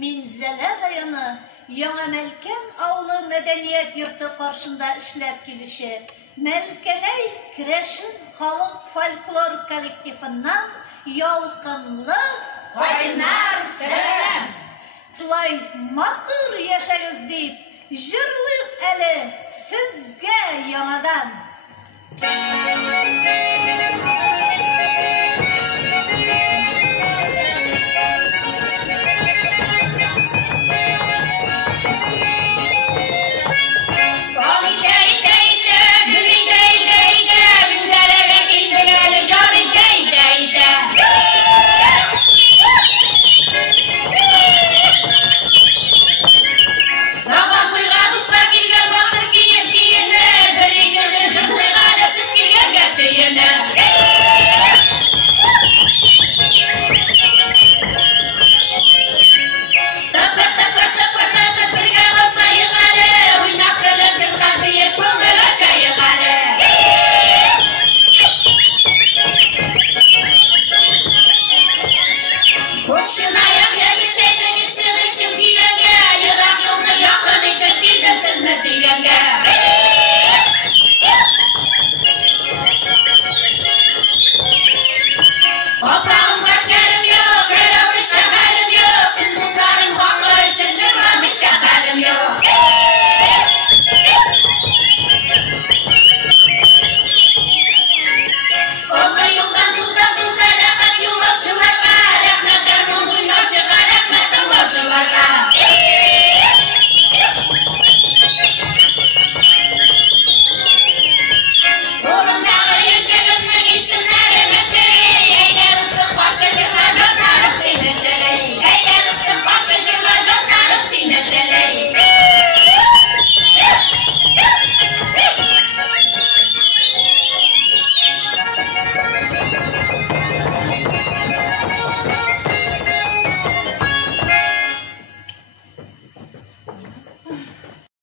Minzələ rayonu Яңа Мәлкән авылы мәдәният йорты каршында эшләп килүче Мәлкәнәй Керәшен халык фольклор коллективыннан ялкынлы Кайнар сәлам! Шулай матур яшәгез дип, җырлыйк әле сезгә яңадан. Sevgimge